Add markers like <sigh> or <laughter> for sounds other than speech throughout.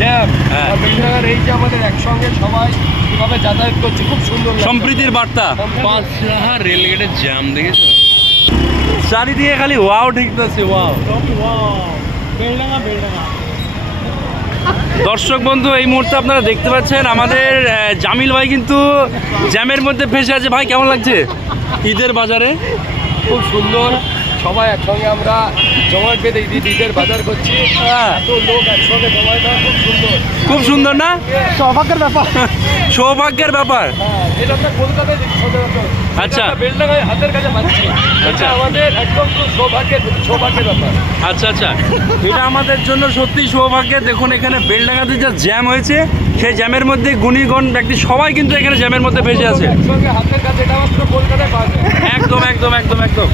Jam হ্যাঁ। এই যে আমাদের একসঙ্গে সবাই কীভাবে যাতায়াত করছে খুব সুন্দর সম্প্রীতির বার্তা। পাঁচলাহা রেলগেটের জ্যাম দেখেছ? চারিদিকে খালি ওয়াও ঠিকতেছে ওয়াও দর্শক বন্ধু এই মুহূর্তে আপনারা দেখতে পাচ্ছেন আমাদের জামিল ভাই কিন্তু জ্যামের মধ্যে ফেসে আছে। ভাই কেমন লাগছে? ঈদের বাজারে? খুব সুন্দর। সবাই একসঙ্গে আমরা জমাট বেঁধে ঈদ ঈদের বাজার করছি। হ্যাঁ। এত লোক একসঙ্গে জমাট খুব সুন্দর। খুব সুন্দর না? সৌভাগ্যের ব্যাপার। <laughs> সৌভাগ্যের ব্যাপার। হ্যাঁ এটা আমরা কলকাতায় আচ্ছা। বেলডাঙ্গায় হাতের কাছে পাচ্ছি আচ্ছা। আচ্ছা। আমাদের একদম সৌভাগ্যের সৌভাগ্যের ব্যাপার। আচ্ছা আচ্ছা। এটা আমাদের জন্য সত্যি সৌভাগ্যের দেখুন এখানে বেলডাঙ্গাতে যা জ্যাম হয়েছে সেই জ্যামের মধ্যে গুণীগণ ব্যক্তি সবাই কিন্তু এখানে জ্যামের মধ্যে ফেসে আছে। একসঙ্গে হাতের কাছে এটা মাত্র কলকাতায় পাওয়া যায়। একদম একদম একদম একদম।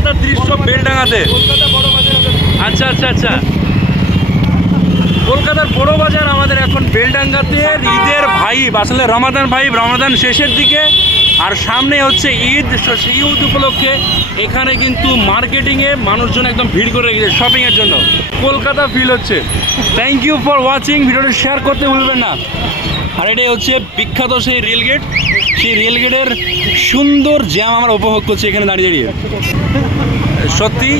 কলকাতার দৃশ্য বড় আচ্ছা আচ্ছা আচ্ছা। কলকাতার বড় বাজার আমাদের এখন বেলডাঙ্গাতে, ঈদের ভাইব আসলে রমাদান ভাইব রমাদান শেষের দিকে। আর সামনে হচ্ছে ঈদ সেই ঈদ উপলক্ষে এখানে কিন্তু মার্কেটিংয়ে মানুষজন একদম ভিড় করে রেখেছে শপিংয়ের জন্য। কলকাতা ফিল হচ্ছে। থ্যাংক ইউ ফর ওয়াচিং ভিডিওটি শেয়ার করতে ভুলবেন না। আর এটাই হচ্ছে বিখ্যাত সেই রেলগেট সেই রেলগেটের সুন্দর জ্যাম আমরা উপভোগ করছি এখানে দাঁড়িয়ে দাঁড়িয়ে। সত্যি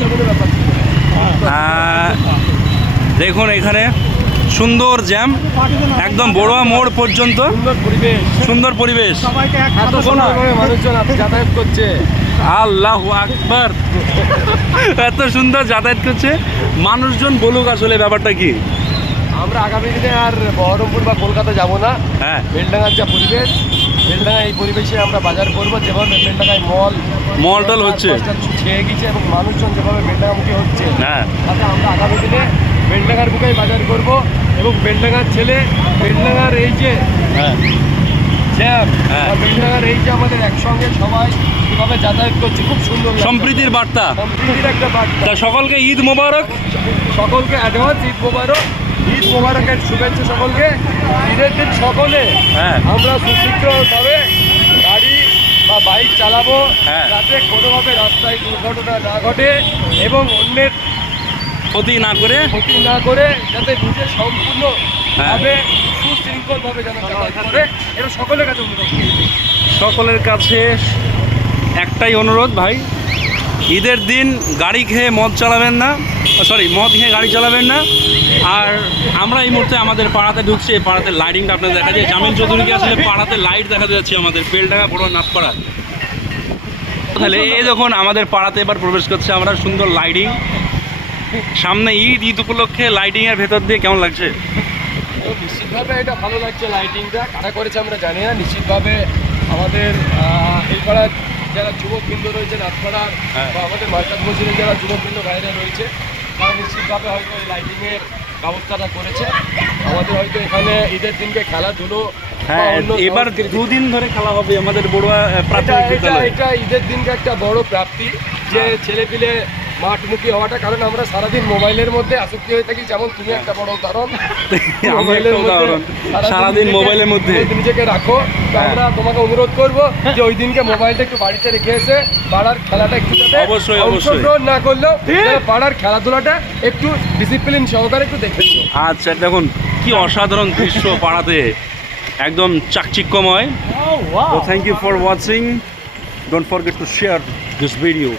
দেখুন এখানে সুন্দর জ্যাম একদম বড়ুয়া মোড় পর্যন্ত। সুন্দর পরিবেশ। যাতায়াত করছে। আল্লাহ আকবার। এত সুন্দর যাতায়াত করছে। মানুষজন বলুক আসলে ব্যাপারটা কি? আমরা আগামী দিনে আর বহরমপুর বা কলকাতা যাব না। হ্যাঁ। বেলডাঙ্গার যা পরিবেশ এই পরিবেশে আমরা বাজার করব। যেভাবে বেলডাঙ্গায় মল মল টল হচ্ছে। ছেয়ে গেছে এবং মানুষজন যেভাবে বেলডাঙ্গামুখী হচ্ছে হ্যাঁ। তাতে আমরা আগামী দিনে বেলডাঙ্গার বুকেই বাজার করব এবং বেলডাঙ্গার ছেলে বেলডাঙ্গার এই যে হ্যাঁ। হ্যাঁ। বেলডাঙ্গার এই যে আমাদের একসঙ্গে সবাই কীভাবে যাতায়াত করছে খুব সুন্দর সম্প্রীতির বার্তা। সম্প্রীতির একটা বার্তা। সকলকে ঈদ মোবারক। সকলকে অ্যাডভান্স ঈদ মোবারক। ঈদ মোবারকের শুভেচ্ছা সকলকে। ঈদের দিন সকলে হ্যাঁ। আমরা সুশিক্ষভাবে গাড়ি বা বাইক চালাবো। হ্যাঁ। যাতে কোনোভাবে রাস্তায় দুর্ঘটনা না ঘটে এবং অন্যের ক্ষতি না করে। ক্ষতি না করে যাতে নিজে সম্পূর্ণ হ্যাঁ। ভাবে সুশৃঙ্খলভাবে যেন যাতায়াত করে। এটা সকলের কাছে অনুরোধ। সকলের কাছে একটাই অনুরোধ ভাই ঈদের দিন গাড়ি খেয়ে মদ চালাবেন না সরি, মদ খেয়ে গাড়ি চালাবেন না। আর আমরা এই মুহূর্তে আমাদের পাড়াতে ঢুকছি, এই পাড়াতে লাইটিংটা আপনাদের দেখা যায় জামিল চৌধুরীকে আসলে পাড়াতে লাইট দেখা যাচ্ছে আমাদের, বেলডাঙ্গা বড় নাথপাড়া তাহলে এই যখন আমাদের পাড়াতে এবার প্রবেশ করছে, আমরা সুন্দর লাইটিং সামনে ঈদ ঈদ উপলক্ষে লাইটিংয়ের ভেতর দিয়ে কেমন লাগছে? নিশ্চিতভাবে এটা ভালো লাগছে লাইটিংটা কারা করেছে আমরা জানি না। নিশ্চিতভাবে আমাদের এই পাড়ার যারা যুবকবৃন্দ রয়েছে নাথপাড়ার হ্যাঁ। বা আমাদের মার্কাজ মসজিদের যারা যুবকবৃন্দ বাইরে রয়েছে তারা নিশ্চিতভাবে হয়তো এই লাইটিংয়ের ব্যবস্থাটা করেছে। আমাদের হয়তো এখানে ঈদের দিনকে খেলাধুলো হ্যাঁ এবার দুদিন ধরে খেলা হবে আমাদের বড়ুয়া এটা প্রাথমিক এটা ঈদের দিনকে একটা বড় প্রাপ্তি যে ছেলে পিলে মাঠমুখী হওয়াটা কারণ আমরা সারাদিন মোবাইলের মধ্যে আসক্তি হয়ে থাকি। যেমন তুমি একটা বড় উদাহরণ। <laughs> মোবাইলের উদাহরণ। সারাদিন মোবাইলের মধ্যে। নিজেকে রাখো। হ্যাঁ। আমরা তোমাকে অনুরোধ করব যে ওই দিনকে মোবাইলটা একটু বাড়িতে রেখে এসে পাড়ার খেলাটা একটু অবশ্যই, অবশ্যই। অংশগ্রহণ না করলেও পাড়ার খেলাধুলাটা একটু ডিসিপ্লিন সহকারে একটু দেখে আচ্ছা দেখুন কি অসাধারণ দৃশ্য পাড়াতে। একদম চাকচিক্যময়। Thank you for watching don't forget to share this video